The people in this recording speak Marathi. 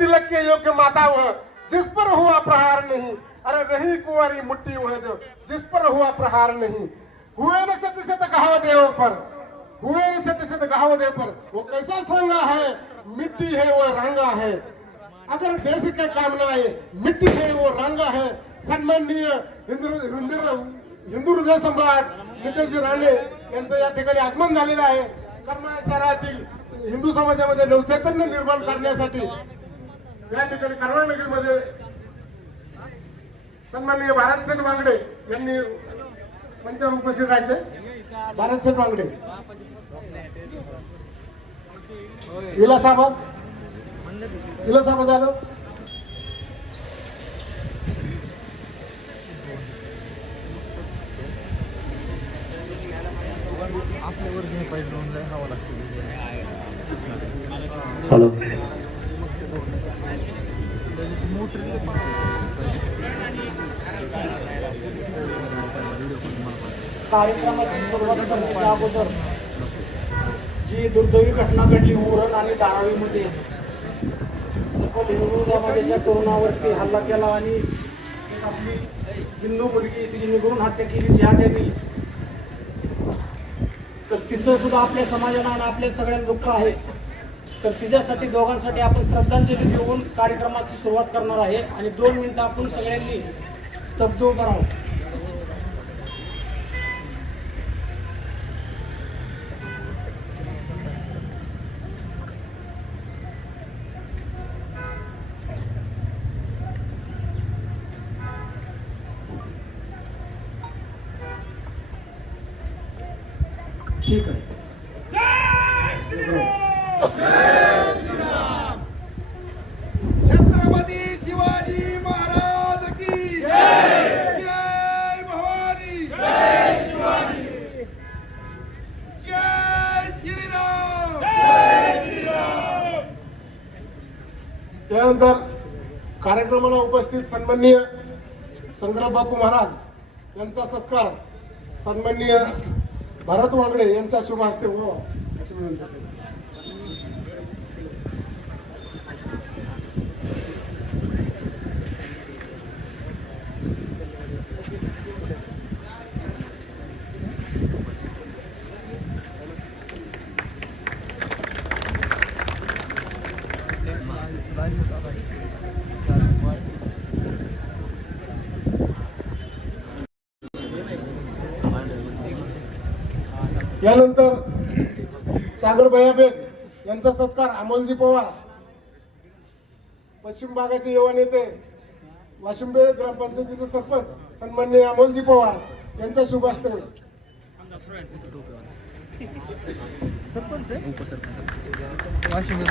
तिलक के योग्य माता वह जिस पर हुआ प्रहार नहीं। अरे रही कुंवारी मुट्ठी वह जो जिस पर हुआ प्रहार नहीं। हुए न सत्य से कहाव देव पर हुए न सत्य से कहाव देव पर वो कैसा संगा है? मिट्टी है वो रंगा है। अगर देश के काम ना आए मिट्टी है वो रंगा है। सन्माननीय हिंदू हिंदू हिंदू हृदय सम्राट नितेशजी राणे यांचं या ठिकाणी आगमन झालेलं आहे. करमाळा शहरातील हिंदू समाजामध्ये नवचैतन्य निर्माण करण्यासाठी या ठिकाणी करमाळ नगरमध्ये सन्माननीय भारतसेन बांगडे यांनी मंचावर उपस्थित राहायचे. भारतसेन बांगडे. विलासाबा विलासाबा जाधव. हॅलो कार्यक्रमाची सुरुवात करण्याच्या अगोदर जी दुर्दैवी घटना घडली उरण आणि धारावीमध्ये सकल हिंदू समाजाच्या तरुणावरती हल्ला केला आणि एक आपली हिंदू मुलगी तिची निघून हत्या केली जिहाद्यांनी तर तिचं सुद्धा आपल्या समाजाला आणि आपल्या सगळ्यांना दुःख आहे. तर तिच्यासाठी दोघांसाठी आपण श्रद्धांजली देऊन कार्यक्रमाची सुरुवात करणार आहे. आणि दोन मिनिटं आपण सगळ्यांनी स्तब्ध उभं राहू. ठीक आहे. त्यानंतर कार्यक्रमाला उपस्थित सन्माननीय संग्रबापू महाराज यांचा सत्कार सन्माननीय भरत वांगडे यांच्या शुभ हस्ते व्हावा अशी विनंती आहे. यानंतर सागर भैयाबेग यांचा सत्कार अमोलजी पवार पश्चिम भागाचे युवा नेते वाशिंबे ग्रामपंचायतीचे सरपंच सन्माननीय अमोलजी पवार यांच्या शुभ हस्ते होईल. सरपंच आहे? उपसरपंच. वाशिम